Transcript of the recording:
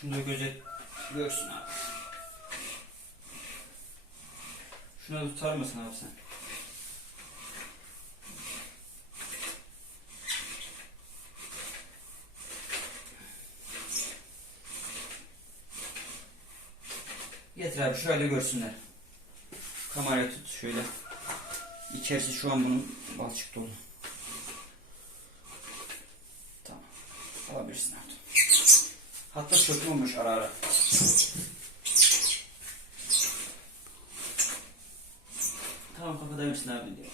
Şunu da görsün abi. Şuna tutar mısın abi sen? Getir abi şöyle görsünler. Kamerayı tut şöyle. İçerisi şu an bunun balçık dolu. Tamam. Alabilirsin artık. Hatta çökme olmuş ara ara. Tamam kapatabilirsin abi diyor.